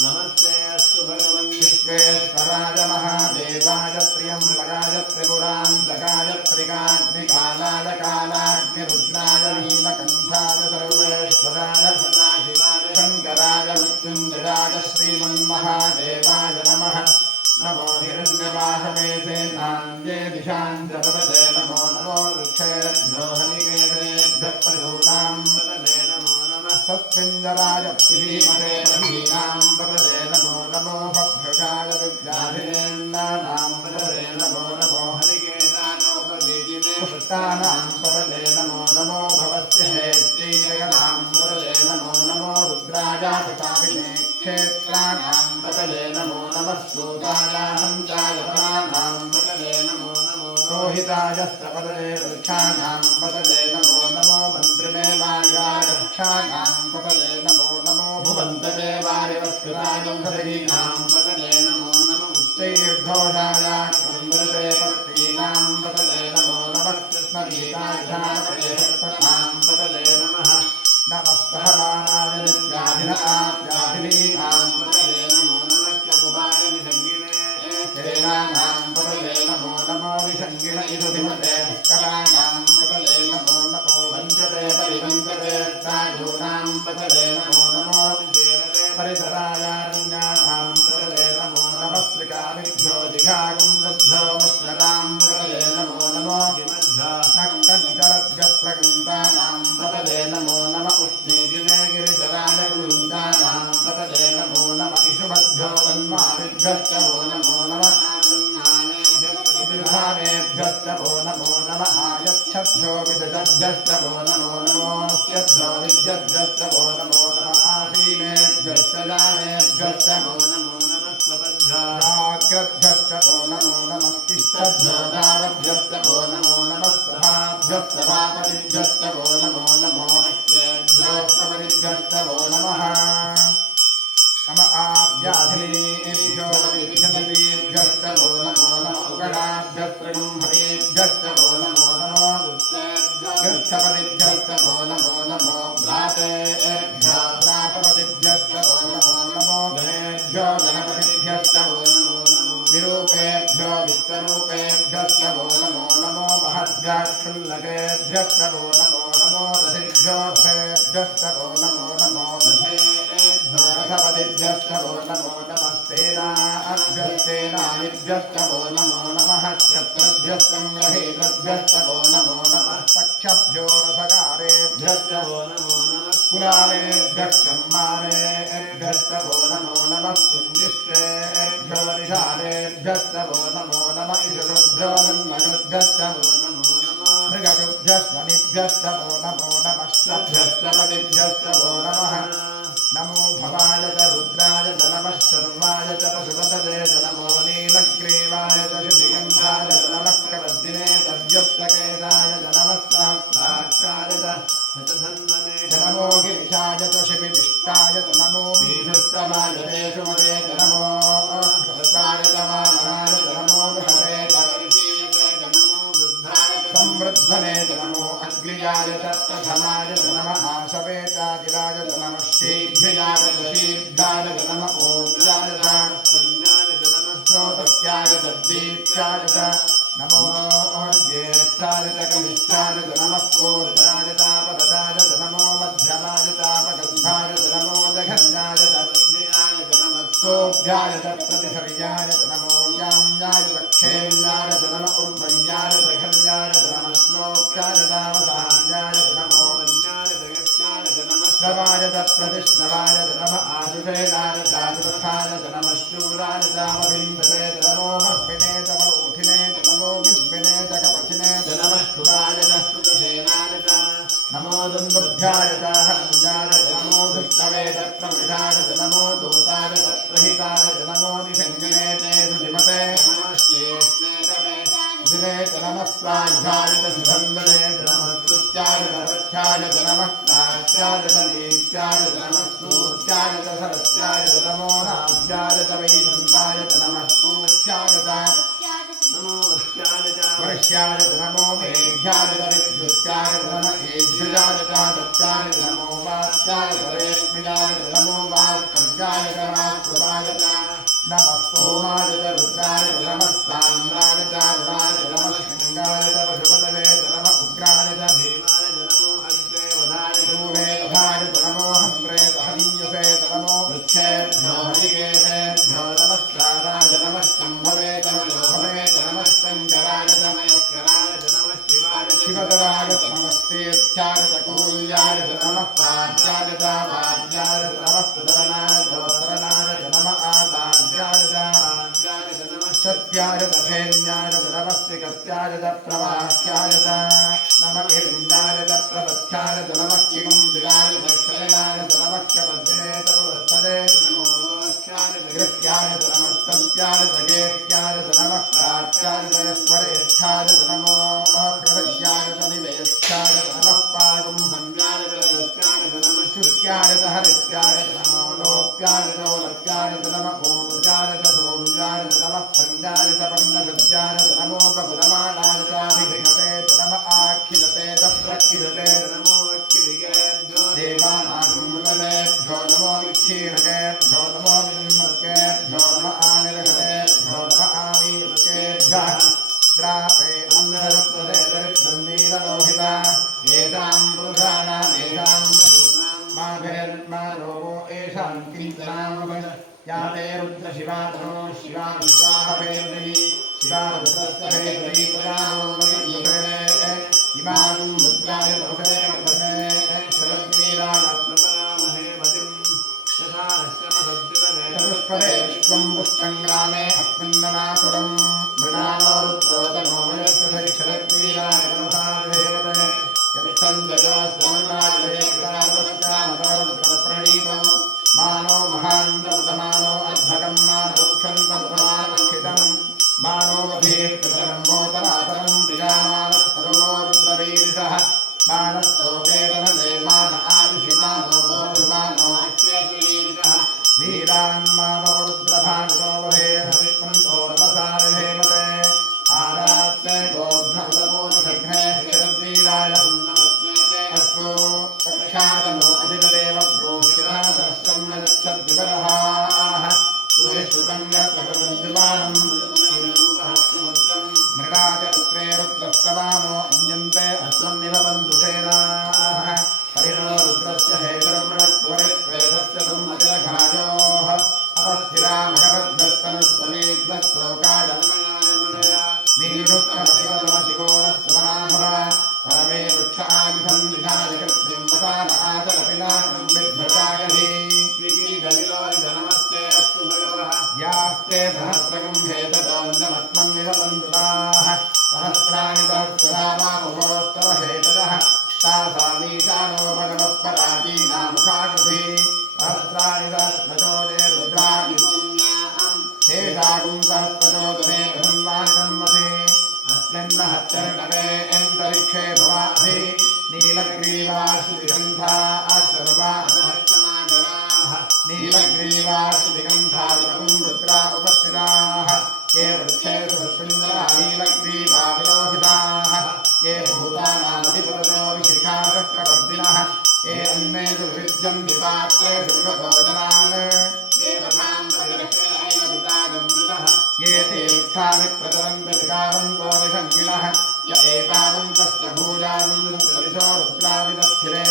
नमस्ते अस्तु भगवन् विश्वेश्वराय महादेवाय त्र्यम्बकाय त्रिपुरान्तकाय त्रिकाग्निकालाय कालाग्निरुद्राय नीलकण्ठाय सर्वेश्वराय सदाशिवाय शङ्कराय मृत्युञ्जयाय श्रीमन्महादेवाय नमः नमो हिरण्यवाहवे सेनान्ये दिशां च पतये नमो नमो वृक्षेभ्यो हरिकेशेभ्यः पशूनां पतये नमो नमः सत्पिञ्जराय श्रीमते महीनां पतये नमो नमो भभ्रजाय विद्याधिनेन्द्राणां पतये नमो नमो हरिकेशानोपदीजिने पुष्टानां पतये नमो नमो भवस्य हेत्रीजगदां पतये नमो नमो रुद्राय पिताविने क्षेत्राणां पतये नमो नमः सूतायाहन्ताय वनानां पतये नमो नमो रोहितायस्तपतये वृक्षाणां पतये नमो नमो मन्त्रिमेवायाय वृक्षाणां पतये नमो नमो भुवन्तये वारिवस्कृतायुधरीणां पतये नमो नमो उच्चैर्घोषाय क्रन्दते पत्नीनां पतये नमो नमः कृष्णगीतायुधापतये सत्पथां पतये नमः नमः सहमानाय नित्याभिनाद्याभिनीनां पतये नमो नमः कुबारनिसङ्गिने सेनानां पतये नमो नमो विसङ्गिन इदुधिमते निष्कराणां पतये नमो नमो वञ्चते परिवञ्चते साधूनां पतये नमो नमो विचेरते परिसरायारण्यानां पतये नमो नमः श्रिकाभिभ्यो जिघागुंसद्भ्यो मुष्णतां पतये नमो नमो नक्तञ्चरद्यप्रकृन्तानां पतये नमो नमः उष्णीजिने गिरिजराय गुरुन्दानां पतये नमो नमः इषुभद्भ्यो तन्माभिभ्यश्च वो नमो नमः विधानेभ्यश्च वो नमो नमः आयच्छद्भ्यो विदजद्भ्यश्च वो नमो नमोऽस्यभ्यो विद्यद्भ्यश्च वो नमो नमः आसीनेभ्यश्च जानेभ्यश्च वो नमो नमः स्वपद्भ्याग्रभ्यश्च वो नमो नमः तिष्ठभ्यो दावभ्यश्च वो नमो नमः सभाभ्यश्च सभापतिभ्यश्च वो नमो नमो अश्वेभ्योऽष्टपतिभ्यश्च वो नमः नम आभ्याधिनेभ्यो विभिन्नतेभ्यश्च वो नमो नमः उकडाभ्यस्त्रिगुंहरेभ्यश्च वो नमो नमो गृच्छपतिभ्यश्च वो नमो नमो भ्रातेभ्यो भ्रातपतिभ्यश्च वो नमो नमो गणेभ्यो गणपतिभ्यश्च वो नमो नमो विरूपेभ्यो विश्वरूपेभ्यश्च वो नमो नमो महद्भ्याक्षुल्लकेभ्यश्च वो नमो नमो दधिभ्यो रथेभ्यश्च वो नमो नमो दधेभ्यो रथपतिभ्यश्च वो नमो नमः सेनाभ्यश्च वो नमो नमः क्षत्रभ्यश्च संग्रहेतभ्यश्च वो नमो नमः पक्षभ्यो रथकारेभ्यश्च वो नमो नमः कुलालेभ्यश्च सम्मानेभ्यश्च वो नमो नमः कुञ्जिष्टेभ्यो निषादेभ्यश्च वो नमो नमः ईशभ्यो नन्मकृभ्यश्च वो नमो नमः मृगजुभ्यश्च निभ्यश्च वो नमो नमः श्रभ्यश्च पतिभ्यश्च वो नमः नमो भवाय च रुद्राय च नमः शर्वाय च पशुपतये च नमो नीलग्रीवाय च शुचिगन्धाय च नमः कवद्दिने च व्युत्तकेशाय च नमः सहस्राक्षाय च नमो गिरिशाय च शिपिविष्टाय च नमो मीढुस्तमाय देशुमते च नमो कृष्णाय च वामनाय च नमो बृहते च संवृद्धने च नमो अग्र्याय च प्रथमाय च नमः आशवे चागिराय च नमः शीघ्राय च शीघ्राय च नमः ओजाय च स्रोतस्याय च दीप्याय च नमो ज्येष्ठाय च कनिष्ठाय च नमः कोर्धाय तापदाय च नमो मध्यमाय तापगन्धाय च नमो जघन्याय च नमः सोऽभ्याय च प्रतिसर्याय च नमो याम्याय च क्षेम्याय च नमः उर्वण्याय च खल्याय च नमः श्लोक्याय तावसान्याय च नमो श्रवाय च प्रतिश्रवाय च नमः आजुषेणाय च आजुष्ठाय च नमः शूराय च मभिन्दवे च नमो मह्मिने च मरूथिने च नमो विद्मिने च कवचिने च नमः श्रुताय च श्रुतसेनाय च नमो दुन्दुभ्याय च हनुजाय च नमो धृष्टवे च प्रमृषाय च नमो दूताय च प्रहिताय च नमो निषङ्गिने च सुधिमते नमः श्रेष्ठे च मे दिने च नमः स्वाध्याय च सुधन्दने च नमः स्तुत्याय च रथ्याय च नमः कात्याय च दीप्याय च नमः स्तूत्याय च सरस्याय च नमो नास्याय च वैकुण्ठाय च नमः पूज्याय च वर्ष्याय च नमो मेघ्याय च विद्युत्याय च नमः ईध्युजाय च दत्याय च नमो वात्याय च रेश्मियाय च नमो वात्कर्याय च वात्कुवाय च नमः सोमाय च रुद्राय च नमः साम्राय च अरुणाय च नमः शृङ्गाय च पशुपतये च नमः उग्राय च भीमाय च नमो अग्रेवधाय दूरे तथाय च नमो हन्त्रे च हनीयसे च नमो वृक्षेभ्यो हरिकेशेभ्यो नमस्काराय च नमः शम्भवे च लोभवे च नमः शङ्कराय च मयस्कराय च नमः शिवाय च शिवतराय च नमस्तेत्याय च कूल्याय च नमः पाद्याय च पाद्याय च नमः प्रदरणाय च वरणाय च नमः आदाद्याय च नमः सत्याय च भेन्याय च नमः स्त्रिकत्याय च प्रवास्याय च नमः हिरण्याय च प्रपथ्याय च नमः किमुञ्जिराय च क्षयनाय च नमः कवद्दिने च पुरस्पदे च नमो गृह्याय च नमः स्तव्याय च गेह्याय च नमः प्राच्याय च स्वरेष्ठाय च नमो प्रहृत्याय च निवेष्टाय च नमः पागुंहन्याय च रजस्याय च नमः शुक्याय च हरित्याय च नमो लोप्याय च लप्याय च नमः ऊर्जाय च सोम्याय च नमः पञ्चाय च पन्नगद्याय च नमो बकुलमानाय च अभिघ्नते च नमः आखिलते च प्रक्षिलते च नमो वक्किलिकेभ्यो देवानागुंहलेभ्यो नमो विक्षीणकेभ्यो नमो विन्मकेभ्यो नमः आनिर्हतेभ्यो नमः आमीमकेभ्यः द्रापे अन्धरत्वते दरिद्रन्नीललोहिता येषां पुरुषाणाम् येषां माभेर्मा रोगो येषां किञ्चनाम या ते रुद्रशिवातनो शिवा विश्वाहवेर्णी शिवा रुद्रस्तभेदरी प्रजानो वदियुषे इमां रुद्राय तपसे कल्पने शरद्वीराय प्रपरामहे मतिं यथा श्रमसद्विवदे चतुष्पदे विश्वं पुष्टं ग्रामे अस्मिन्ननासुरं मृणालो रुद्रोतनो वयस्कृते शरद्वीराय नमसा देवते यच्छन्दयोस्तमनाय देवतावश्चामरुद्रप्रणीतौ मानो महान्तमुदमानो अद्भगं मानोक्षन्तमुदमानक्षितं मानो वधीः पितरं मोतरातरं प्रियामानस्तरो रुद्रवीरिषः मानस्तोकेतनदे मान आयुषि मानो बोधुमानो अक्षेषुलीरिषः वीरान्मानो रुद्रभानुतो वधेर्हविष्मन्तो नमसा विधेमते आरात्ते गोघ्नमुदमोदघ्ने शरद्वीराय अस्तु कक्षातनो अधिदेव ब्रोहिरः सहस्रं यच्छद्विवरहाः मृगाचत्रे रुद्रस्तवानो अन्यन्ते अस्मन्निभवन्तु सेनाः परिणो रुद्रस्य हेतुर्मृणत्वरित्वेदस्य दुर्मतिरघायोः अपस्थिरामगवद्भस्तनुष्वमेध्वस्तोकाय नीरुत्तमशिवतमशिवोरस्वनाभव परमे वृक्षायुधं निधायकृत्रिं वसान आचरपिनाकं बिभ्रतागहि नमस्ते अस्तु भगवः यास्ते सहस्रकं हेतदोन्नमत्मन्निभवन्तुताः सहस्राणि सहस्रनामामुपोस्तव हेतदः तासामीशानो भगवः पराचीनामुखाकृति सहस्राणि सहस्रचोदे रुद्राणि शेषागुं सहस्रचोदने धन्वानि धन्वसे अस्मिन्न हत्यर्णवे अन्तरिक्षे भवाधि नीलग्रीवाश्रुतिगन्धा अश्वरूपा नीलग्रीवाश्रुतिगन्धादिकं रुद्रा उपस्थिताः ये वृक्षेषु सुन्दरा नीलग्रीवा विलोहिताः ये भूतानामधिपतयो विशिखासक्तवर्धिनः ये अन्नेषु विविध्यन्ति पात्रेषु भोजनान् ये तीर्थानि प्रचरन्ति विगावन्तो विषङ्गिणः य एतावन्तश्च भूयावन्तरिशो रुद्राविदस्थिरे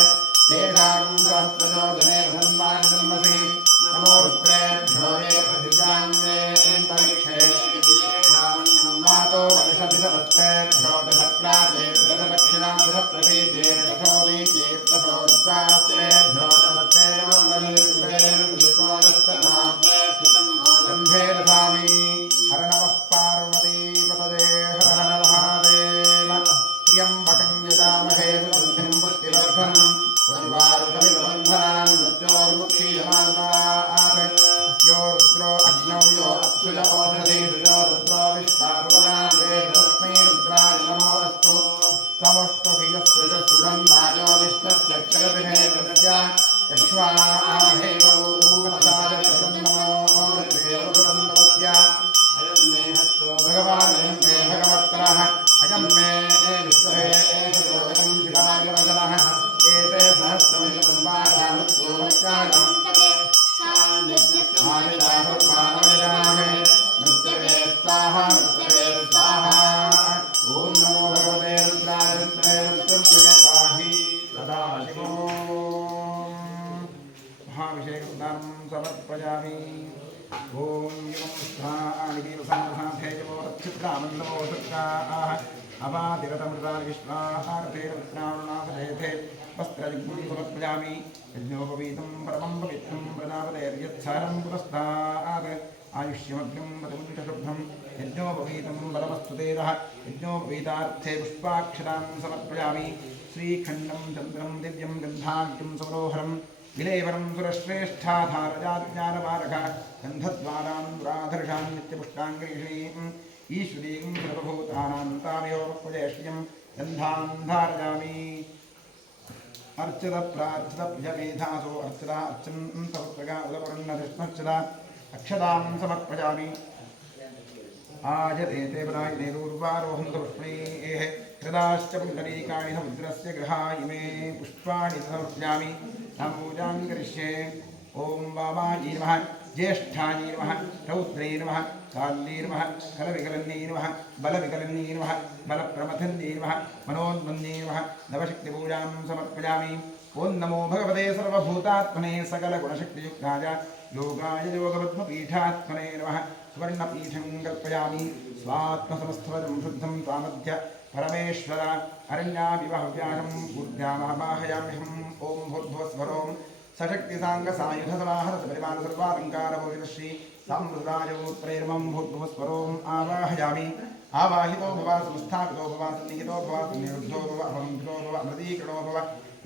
तेषां सहस्रजोजने धन्वानि धन्वसि नमो रुद्रेभ्यो ये पृथिव्यान्येऽन्तरिक्षे मातो वर्षभिषवस्तेभ्यो दशप्राजे दशदक्षिणां दशप्रतीजे दशोदीतीर्थशो रुद्रास्तेभ्यो नमस्ते नमोन्दे दधामि हर नमः पार्वतीपतये हर हर महादेव त्र्यम्बकं यजामहे सुगन्धिं पुष्टिवर्धनम् उर्वारुकमिदबन्धनान् मृत्योर्मुक्षीयमानात् यो रुद्रो अग्नौ यो अप्सुज ओषधीषु यो रुद्रो विश्वापदान् तस्मै रुद्राय नमो अस्तु त्वमष्टभियस्सुरन्धायो विष्णस्य जगतिहे तस्य यक्ष्वाहेव ऊनसाय नमो देवगुरुन्दवस्य अयं मे हस्तो भगवान् मे भगवत्तरः अयं मे विश्वे एषोऽयं शिवायवचनः एते सहस्रमिषम्बाधानुत्वमस्यायं आयदासर्वाणमजाहे नृत्यवे स्वाहा नृत्यवे स्वाहा ॐ नमो भगवते रुद्राय रुद्रे रुद्रमे पाहि सदाशिवो महाभिषेकं समर्पयामि ॐ यमं स्थानिदेवसामसाधेयवोरक्षित्रामन्दवोसत्काः अवातिरतमृतानि विश्वाहारथेरुत्राणनाथेथे वस्त्रयुग्मं समर्पयामि यज्ञोपवीतं परमं पवित्रं प्रजापतेर्यच्छारं पुरस्तात् आयुष्यमग्नं पदमुञ्चशुभ्रं यज्ञोपवीतं बलमस्तुतेरः यज्ञोपवीतार्थे पुष्पाक्षरां समर्पयामि श्रीखण्डं चन्द्रं दिव्यं गन्धाढ्यं समरोहरं विलेवनं सुरश्रेष्ठाधारजाज्ञानमारक गन्धद्वारां दुराधर्षां नित्यपुष्टाङ्गीषीम् ईश्वरीं सर्वभूतानां तामयोपजेष्यं गन्धां धारयामि अर्चित प्रार्चित प्रियमेधासो अर्चिता अर्चन्तवत्रगा उदपरुन्नतिष्ठच्चिता अक्षतां समर्पयामि आयते पदायिने दूर्वारोहन्तपुष्पणेः कृदाश्च पुण्डरीकाणि समुद्रस्य गृहा इमे पुष्पाणि समर्पयामि पूजां करिष्ये ॐ वामायै नमः ज्येष्ठायै नमः रौद्रै नमः काल्यै नमः खलविकलन्यै नमः बलविकलन्यै नमः बलप्रमथन्यै नमः मनोन्मन्यै नमः नवशक्तिपूजां समर्पयामि ॐ नमो भगवते सर्वभूतात्मने सकलगुणशक्तियुक्ताय योगाय योगपद्मपीठात्मने नमः सुवर्णपीठं कल्पयामि स्वात्मसमस्तवरं शुद्धं त्वामध्य परमेश्वर अरण्याविवहव्याहं ऊर्ध्यामहमाहयाम्यहम् ॐ भूर्भुवस्वरों सशक्तिसाङ्गसायुधसमाहरसपरिमाण सर्वालङ्कारभूषितश्री सामृतायोत्प्रेरमं भूर्भुवस्वरों आवाहयामि आवाहितो भव संस्थापितो भव सन्निहितो भव सन्निरुद्धो भव अपमन्त्रो भव अमृतीकरणो भव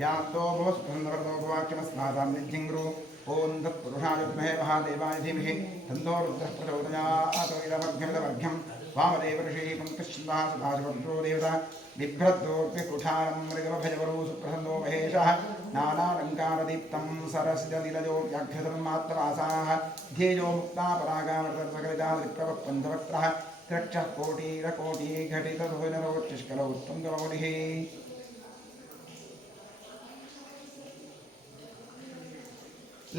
यान्तो भव सुप्रसन्नवरदो भव क्षमस्नातां निध्यङ्गुरु ॐ तत्पुरुषाय विद्महे महादेवाय धीमहि तन्नो रुद्रः प्रचोदयात् इदमर्घ्यमिदमर्घ्यं वामदेव ऋषिः पङ्कशिवः सदाशिवरुद्रो देवता बिभ्रद्रोऽप्यकुठारं मृगभजवरो सुप्रसन्नो महेशः नानालङ्कारदीप्तं सरसिजनिलजोऽप्याघ्रधर्मात्मवासाः ध्येयो मुक्तापरागामृतसकलिताद्रिप्रवक्पञ्चवक्त्रः त्र्यक्षः कोटिरकोटिघटितधुविनरोच्चिष्कलौ उत्तुङ्गमौलिः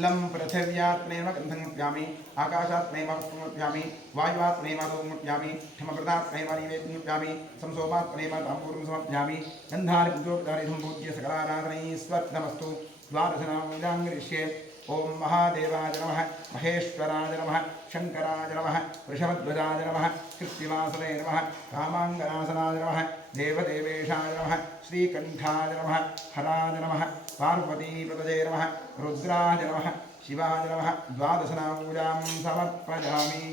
लं पृथिव्यात्मेव गन्धमुप्यामि आकाशात्मेव वस्त्रमुप्यामि वायुवात्मेव दोमुप्यामि क्षमप्रदात्मेव नैवेद्यमुप्यामि संसोमात्मेव ताम्बूलं समर्पयामि गन्धानि पञ्चोपचारि सम्पूज्य सकलाराधनैस्वर्नमस्तु द्वादशनामूलाङ्गरिष्ये ओम महादेवाय नमः महेश्वराय नमः शंकराय नमः वृषभध्वजाय नमः कृत्तिवासने नमः कामाङ्गनासनाय नमः देवदेवेशाय नमः श्रीकण्ठाय नमः हराय नमः पार्वतीपतये नमः रुद्राय नमः शिवाय नमः द्वादशनामूलां समर्पयामि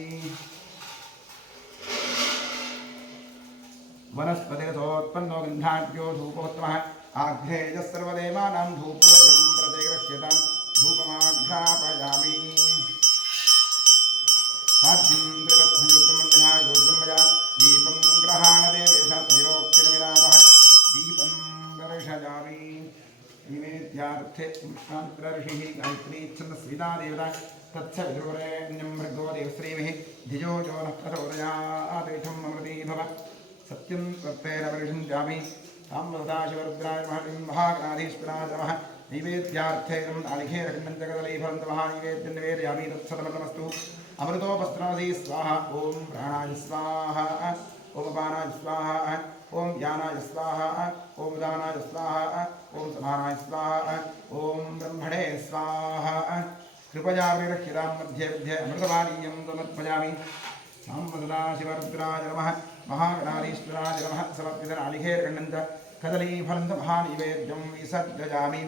वनस्पतिरसोत्पन्नो गन्धाढ्यो धूपोत्तमः आघ्रेयः सर्वदेवानां धूपोऽयं प्रतिगृह्यताम् धूपमाघ्रापयामि साध्यं त्रिवत्सयुक्तं विहाय योगं मया दीपं ग्रहाणदेवेशात्मिरोक्तिर्विरामः दीपं दर्शयामि निवेद्यार्थे पुष्पान्तर्षिः गायत्री छन्दस्विता देवता तत्सवितुरेण्यं भर्गो देवश्रीभिः धियो यो नः प्रचोदयात् अमृती भव सत्यं त्वत्तेरपरिषञ्चामि ताम्रदाशिवरुद्राय नमः महागणाधीश्वराय नमः नैवेद्यार्थेयं नालिखेरखण्डं जगदलीफलं महानैवेद्यं निवेदयामि तत्सदमस्तु अमृतोपस्त्रमसि स्वाहा ॐ प्राणाय स्वाहा ॐ अपानाय स्वाहा ॐ ज्ञानाय स्वाहा ॐ उदानाय स्वाहा ॐ समानाय स्वाहा ॐ ब्रह्मणे स्वाहा कृपया विरक्षितां मध्ये मध्ये अमृतपानीयं समर्पयामि साम्बसदाशिवरुद्राय नमः महागणाधीश्वराय नमः समर्पितनालिखेरखण्डं च कदलीफलं महानैवेद्यं विसर्जयामि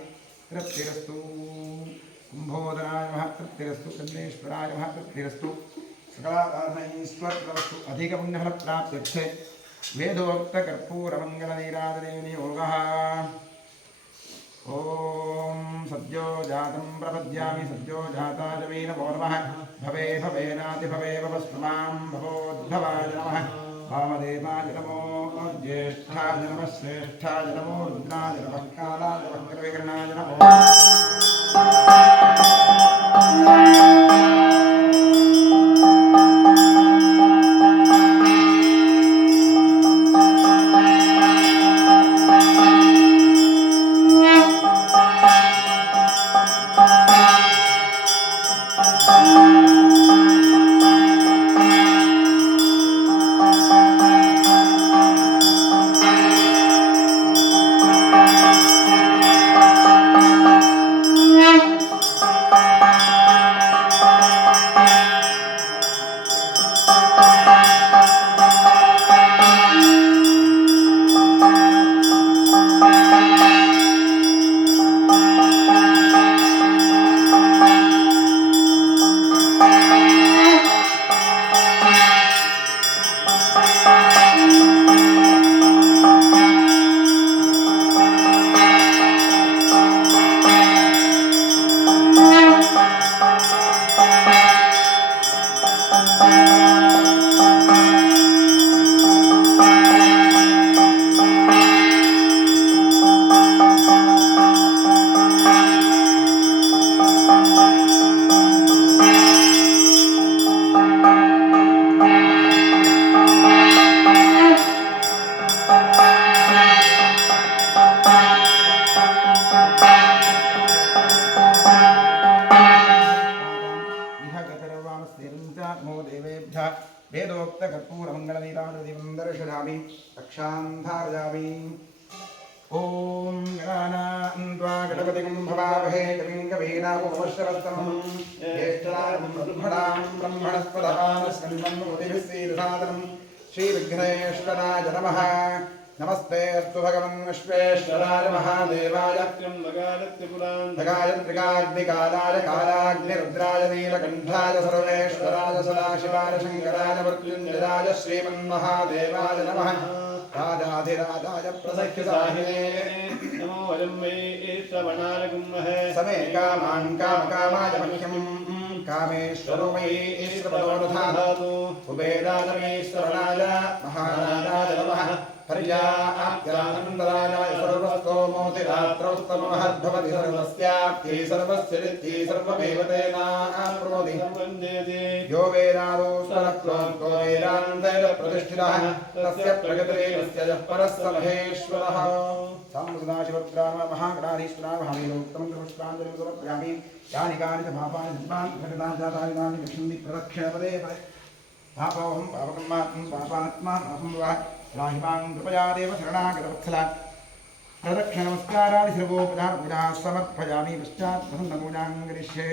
तृप्तिरस्तु कुंभोदराय नमः तृप्तिरस्तु चंद्रेश्वराय नमः तृप्तिरस्तु सकलाराधनैश्वर्नमस्तु अधिकपुण्यफलप्राप्त्यर्थे वेदोक्तकर्पूरमङ्गलनीराजनयोगः ॐ सद्यो जातं प्रपद्यामि सद्यो जाताय वै नमो नमः भवे भवेनातिभवे भवस्मां भवोद्भवाय नमः वामदेवाय नमो ज्येष्ठाय नमः श्रेष्ठाय नमो रुद्राय नमः कालाय नमः कृतविघ्नाय नमो वेदोक्तकर्पूरमङ्गलनीराजदीपं दर्शयामि रक्षान्धारयामि ॐ गणानान्त्वा गणपतिं भवामहे कविं कवीनामुपमश्रवस्तमं ज्येष्ठराजं ब्रह्मणां ब्रह्मणस्पदानस्कन्धन्मुदिभिस्सीदसादनं श्रीविघ्नेश्वराय नमः नमस्ते अस्तु भगवन् विश्वेश्वराय महादेवाय त्रिकाग्निकालाय कालाग्निरुद्राय नीलकण्ठाय सर्वेश्वराय सदाशिवाय शङ्कराय मृत्युञ्जयाय श्रीमन्महादेवाय नमः राजाधिराजाय प्रसह्यसाहिने नमो वयं वै श्रवणाय गुम्महे समे कामान् कामकामाय मह्यं कामेश्वरो वै ईश्वरो दधातु कुबेराय वै श्रवणाय महाराजाय नमः हर्याप्यानन्दराजाय सर्वस्तोमोतिरात्रौस्तमहद्भवति सर्वस्याप्ति सर्वस्य रिद्धि सर्वमेव तेनाप्नोति यो वेदादो स्वरप्रोक्तो वेदान्तैरप्रतिष्ठितः तस्य प्रगतिरेवस्य यः परः स महेश्वरः साम्प्रदाशिवद्राम महागणाधीश्वराय महावीरोक्तं पुष्पाञ्जलिं समर्पयामि यानि कानि च पापानि धर्माणि घटितानि जातानि तानि लक्ष्मी प्रदक्षिणपदे पदे पापोऽहं पापकर्मात्मं पापात्मा पापं वा राहिमां कृपया देव शरणागतवत्सला प्रदक्षिणनमस्काराणि सर्वोपचारपूजाः समर्पयामि पश्चात् प्रसन्नपूजां करिष्ये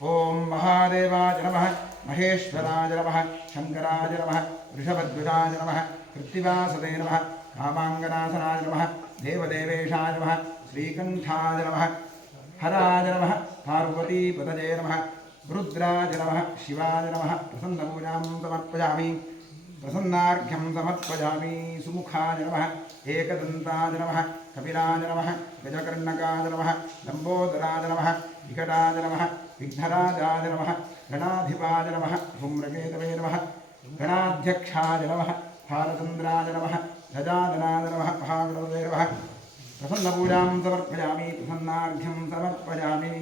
ॐ महादेवाय नमः महेश्वराय नमः शङ्कराय नमः वृषभध्वजाय नमः कृत्तिवासते नमः कामाङ्गनाथनाय नमः देवदेवेशाय नमः श्रीकण्ठाय नमः हराय नमः पार्वतीपतये नमः रुद्राय नमः शिवाय नमः प्रसन्नपूजां समर्पयामि प्रसन्नार्घ्यं समर्पयामि सुमुखाय नमः एकदन्ताय नमः कपिलाय नमः गजकर्णकाय नमः लम्बोदराय नमः विकटाय नमः विघ्नराजाय नमः गणाधिपाय नमः धूम्रकेतवे नमः गणाध्यक्षाय नमः भालचन्द्राय नमः गजाननाय नमः महागणपतये नमः प्रसन्नपूजां समर्पयामि प्रसन्नार्घ्यं समर्पयामि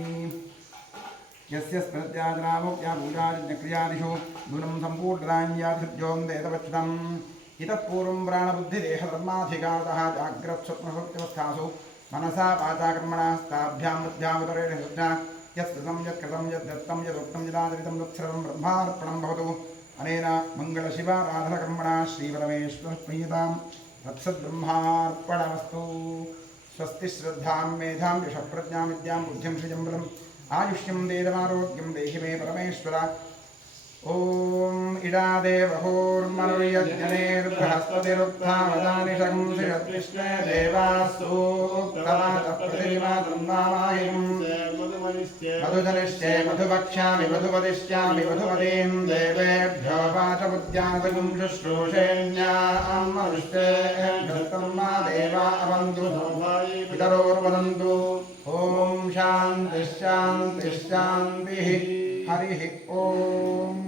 यस्य स्मृत्याजनामोक्त्या पूजादिक्रियादिषु नूनं सम्पूर्णान्यादिशुद्ध्यों देतवच्युतम् इतः पूर्वं प्राणबुद्धिदेहधर्माधिकारतः जाग्रत्स्वप्नसुप्त्यवस्थासु मनसा वाचाकर्मणा स्ताभ्यां मध्यावतरेण श्रद्धा यत्कृतं यत्कृतं यद्दत्तं यदुक्तं यदाचरितं तत्सर्वं ब्रह्मार्पणं भवतु अनेन मङ्गलशिवाराधनकर्मणा श्रीपरमेश्वरप्रीयतां तत्सद्ब्रह्मार्पणमस्तु स्वस्ति श्रद्धां मेधां यशप्रज्ञां विद्यां बुद्धिं श्रियं आयुष्यं देदमारोग्यं देहि मे परमेश्वर ॐ इडादेवहोर्मनुर्यज्ञनेर्बृहस्पतिरुक्ता वदानिशंसिषत्कृष्णे देवास्तोक्तवाचप्रतिमातं नामायम् मधुजनिष्ये मधुवक्ष्यामि मधुवदिष्यामि मधुवतीं देवेभ्यो वाचबुद्ध्यासगुं शुश्रूषेण्यां मनुष्येभ्यस्तं मा देवा अवन्तु पितरोर्वदन्तु ॐ शान्तिः शान्तिः शान्तिः हरिः ॐ